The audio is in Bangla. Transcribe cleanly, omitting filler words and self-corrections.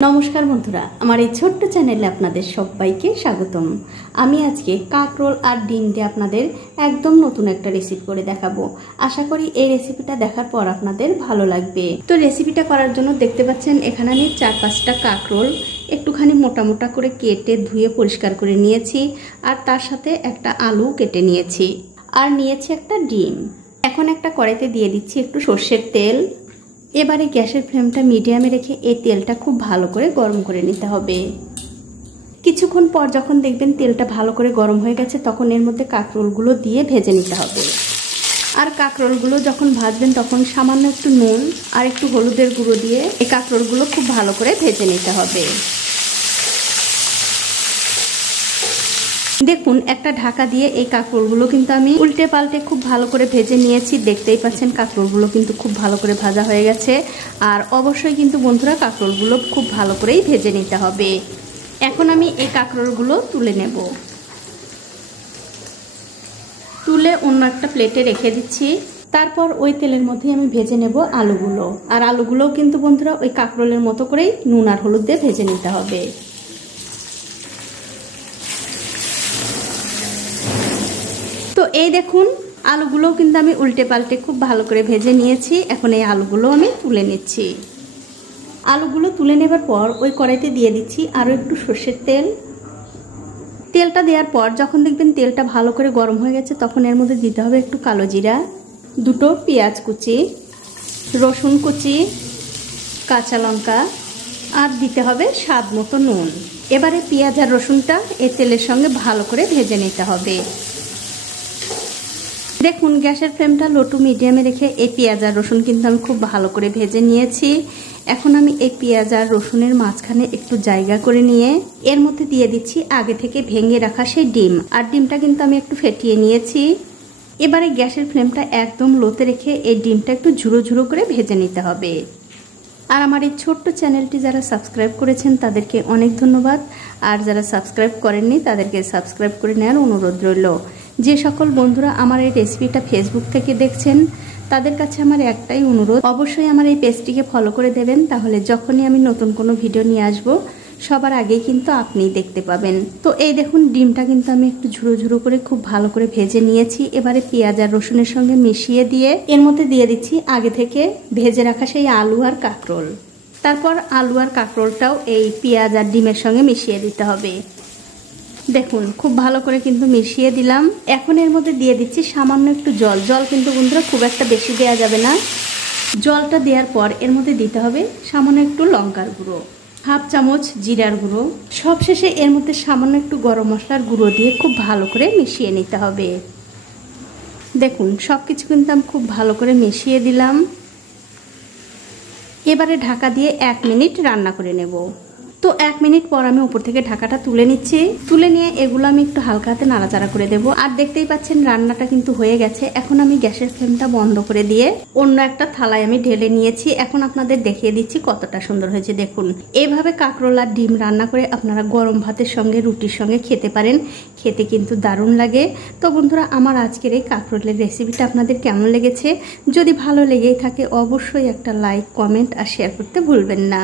নমস্কার বন্ধুরা, আমার এই ছোট্ট চ্যানেলে আপনাদের সবাইকে স্বাগতম। আমি আজকে কাঁকরোল আর ডিম দিয়ে আপনাদের একদম নতুন একটা রেসিপি করে দেখাবো। আশা করি এই রেসিপিটা দেখার পর আপনাদের ভালো লাগবে। তো রেসিপিটা করার জন্য দেখতে পাচ্ছেন এখানে আমি 4-5টা কাঁকরোল একটুখানি মোটা মোটা করে কেটে ধুয়ে পরিষ্কার করে নিয়েছি, আর তার সাথে একটা আলু কেটে নিয়েছি, আর নিয়েছি একটা ডিম। এখন একটা কড়াইতে দিয়ে দিচ্ছি একটু সর্ষের তেল। এবারে গ্যাসের ফ্লেমটা মিডিয়ামে রেখে এই তেলটা খুব ভালো করে গরম করে নিতে হবে। কিছুক্ষণ পর যখন দেখবেন তেলটা ভালো করে গরম হয়ে গেছে, তখন এর মধ্যে কাঁকরোলগুলো দিয়ে ভেজে নিতে হবে। আর কাঁকরোলগুলো যখন ভাজবেন তখন সামান্য একটু নুন আর একটু হলুদের গুঁড়ো দিয়ে এই কাঁকরোলগুলো খুব ভালো করে ভেজে নিতে হবে। দেখুন, একটা ঢাকা দিয়ে এই কাঁকরোলগুলো কিন্তু আমি উল্টে পাল্টে খুব ভালো করে ভেজে নিয়েছি। দেখতেই পাচ্ছেন কাঁকরোলগুলো কিন্তু খুব ভালো করে ভাজা হয়ে গেছে। আর অবশ্যই কিন্তু বন্ধুরা কাঁকরোলগুলো খুব ভালো করেই ভেজে নিতে হবে। এখন আমি এই কাঁকরোলগুলো তুলে নেব। তুলে অন্য একটা প্লেটে রেখে দিচ্ছি। তারপর ওই তেলের মধ্যেই আমি ভেজে নেব আলুগুলো। আর আলুগুলোও কিন্তু বন্ধুরা ওই কাঁকরোলের মতো করেই নুন আর হলুদ দিয়ে ভেজে নিতে হবে। তো এই দেখুন, আলুগুলোও কিন্তু আমি উল্টে পাল্টে খুব ভালো করে ভেজে নিয়েছি। এখন এই আলুগুলো আমি তুলে নিচ্ছি। আলুগুলো তুলে নেবার পর ওই কড়াইতে দিয়ে দিচ্ছি আরও একটু সর্ষের তেল। তেলটা দেওয়ার পর যখন দেখবেন তেলটা ভালো করে গরম হয়ে গেছে, তখন এর মধ্যে দিতে হবে একটু কালো জিরা, 2টো পেঁয়াজ কুচি, রসুন কুচি, কাঁচা লঙ্কা, আর দিতে হবে স্বাদ মতো নুন। এবারে পেঁয়াজ আর রসুনটা এই তেলের সঙ্গে ভালো করে ভেজে নিতে হবে। দেখুন, গ্যাসের ফ্লেমটা লো টু মিডিয়ামে রেখে এই পেঁয়াজ আর রসুন কিন্তু আমি খুব ভালো করে ভেজে নিয়েছি। এখন আমি এই পেঁয়াজ আর রসুনের মাঝখানে একটু জায়গা করে নিয়ে এর মধ্যে দিয়ে দিচ্ছি আগে থেকে ভেঙে রাখা সেই ডিম। আর ডিমটা কিন্তু আমি একটু ফেটিয়ে নিয়েছি। এবারে গ্যাসের ফ্লেমটা একদম লোতে রেখে এই ডিমটা একটু ঝুড়ো ঝুড়ো করে ভেজে নিতে হবে। আর আমার এই ছোট্ট চ্যানেলটি যারা সাবস্ক্রাইব করেছেন তাদেরকে অনেক ধন্যবাদ। আর যারা সাবস্ক্রাইব করেননি তাদেরকে সাবস্ক্রাইব করে নেওয়ার অনুরোধ রইল। যে সকল বন্ধুরা আমার এই রেসিপিটা ফেসবুক থেকে দেখছেন তাদের কাছে আমার একটাই অনুরোধ, অবশ্যই আমার এই পেজটিকে ফলো করে দেবেন। তাহলে যখনই আমি নতুন কোনো ভিডিও নিয়ে আসব সবার আগেই কিন্তু আপনিই দেখতে পাবেন। তো এই দেখুন, ডিমটা কিন্তু আমি একটু ঝুড়ো ঝুড়ো করে খুব ভালো করে ভেজে নিয়েছি। এবারে পেঁয়াজ আর রসুনের সঙ্গে মিশিয়ে দিয়ে এর মধ্যে দিয়ে দিচ্ছি আগে থেকে ভেজে রাখা সেই আলু আর কাঁকরোল। তারপর আলু আর কাঁকরোলটাও এই পেঁয়াজ আর ডিমের সঙ্গে মিশিয়ে দিতে হবে। দেখুন, খুব ভালো করে কিন্তু মিশিয়ে দিলাম। এখন এর মধ্যে দিয়ে দিচ্ছি সামান্য একটু জল। জল কিন্তু বন্ধুরা খুব একটা বেশি দেওয়া যাবে না। জলটা দেওয়ার পর এর মধ্যে দিতে হবে সামান্য একটু লঙ্কার গুঁড়ো, 1/2 চামচ জিরার গুঁড়ো, সবশেষে এর মধ্যে সামান্য একটু গরম মশলার গুঁড়ো দিয়ে খুব ভালো করে মিশিয়ে নিতে হবে। দেখুন, সব কিছু কিন্তু আমি খুব ভালো করে মিশিয়ে দিলাম। এবারে ঢাকা দিয়ে 1 মিনিট রান্না করে নেব। তো 1 মিনিট পর আমি উপর থেকে ঢাকাটা তুলে নিচ্ছি। তুলে নিয়ে এগুলো আমি একটু হালকা হাতে নাড়াচাড়া করে দেবো। আর দেখতেই পাচ্ছেন রান্নাটা কিন্তু হয়ে গেছে। এখন আমি গ্যাসের ফ্লেমটা বন্ধ করে দিয়ে অন্য একটা থালায় আমি ঢেলে নিয়েছি। এখন আপনাদের দেখিয়ে দিচ্ছি কতটা সুন্দর হয়েছে। দেখুন, এইভাবে কাঁকরোল আর ডিম রান্না করে আপনারা গরম ভাতের সঙ্গে রুটির সঙ্গে খেতে পারেন। খেতে কিন্তু দারুণ লাগে। তো বন্ধুরা, আমার আজকের এই কাঁকরোলের রেসিপিটা আপনাদের কেমন লেগেছে? যদি ভালো লেগেই থাকে অবশ্যই একটা লাইক, কমেন্ট আর শেয়ার করতে ভুলবেন না।